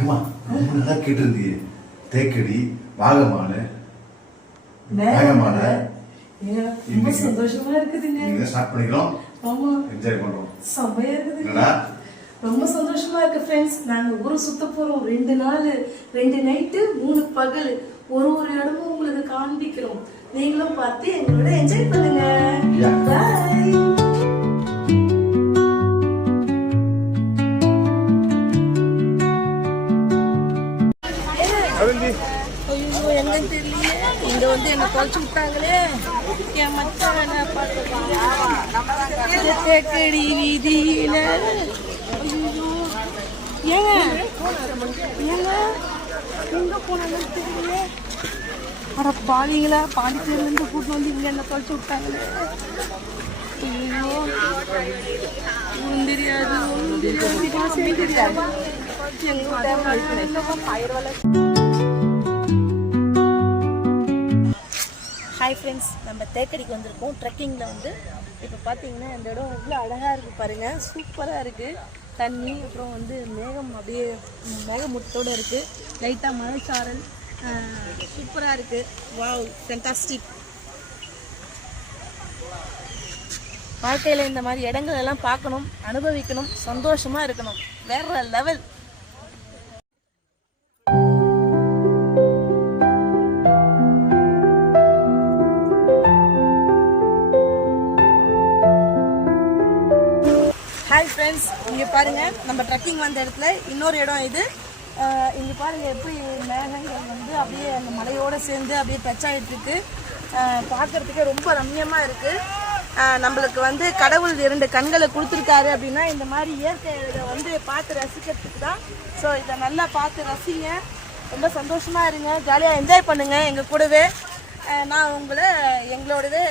ஏமா ரொம்ப நல்லா கேட்டிருந்தீங்க. தேக்கடி, வாகமானு, மேகமானு. ரொம்ப சந்தோஷமா இருக்குதுங்க. நீங்க ஸ்டார்ட் பண்ணிக்கிறோம். ஆமா, என்ஜாய் பண்றோம். செமையா இருக்குதுங்க. என்னடா ரொம்ப சந்தோஷமா இருக்கு ஃப்ரெண்ட்ஸ். நாங்க ஊரு சுத்த போறோம். 2 நாள் 2 நைட்டு 3 பகல் ஒரு இடமும் உங்களுக்கு காண்பிக்கிறோம். நீங்களும் பார்த்து எங்களோட என்ஜாய் பண்ணுங்க. பாய். ஐயோ, என்ன தெரியல. இங்க வந்து என்ன குறைச்சு விட்டாங்களே. என் மச்சான் என்ன தேக்கடி வீதியில. ஐயோ, ஏங்க எங்க போனாங்கன்னு தெரியல. அட பாவீங்களா, பாண்டிச்சேரியில இருந்து கூட்டு வந்து இங்க என்ன குறைச்சு விட்டாங்களே. ஐயோ, ஒன்றும் தெரியாது, ஒன்றும் தெரியாது. ஹாய் ஃப்ரெண்ட்ஸ், நம்ம தேக்கடிக்கு வந்திருக்கோம். ட்ரெக்கிங்கில் வந்து இப்போ பார்த்தீங்கன்னா இந்த இடம் எவ்வளோ அழகாக இருக்குது பாருங்கள். சூப்பராக இருக்குது. தண்ணி, அப்புறம் வந்து மேகம் அப்படியே மேகமூட்டத்தோடு இருக்குது. லைட்டாக மழைச்சாரல், சூப்பராக இருக்குது. Wow, fantastic. வாழ்க்கையில் இந்த மாதிரி இடங்கள் எல்லாம் பார்க்கணும், அனுபவிக்கணும், சந்தோஷமாக இருக்கணும். வேற லெவல். ஹாய் ஃப்ரெண்ட்ஸ், இங்கே பாருங்கள், நம்ம ட்ரெக்கிங் வந்த இடத்துல இன்னொரு இடம் இது. இங்கே பாருங்கள் எப்படி மேகங்கள் வந்து அப்படியே அந்த மலையோடு சேர்ந்து அப்படியே டச் ஆகிட்டுருக்கு. பார்க்குறதுக்கே ரொம்ப ரம்மியமாக இருக்குது. நம்மளுக்கு வந்து கடவுள் 2 கண்களை கொடுத்துருக்காரு அப்படின்னா இந்த மாதிரி இயற்கையை வந்து பார்த்து ரசிக்கிறதுக்கு தான். ஸோ இதை நல்லா பார்த்து ரசிங்க, ரொம்ப சந்தோஷமாக இருங்க, ஜாலியாக என்ஜாய் பண்ணுங்கள் எங்கள் கூடவே. நான் உங்களை எங்களோடவே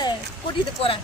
கூட்டிகிட்டு போகிறேன்.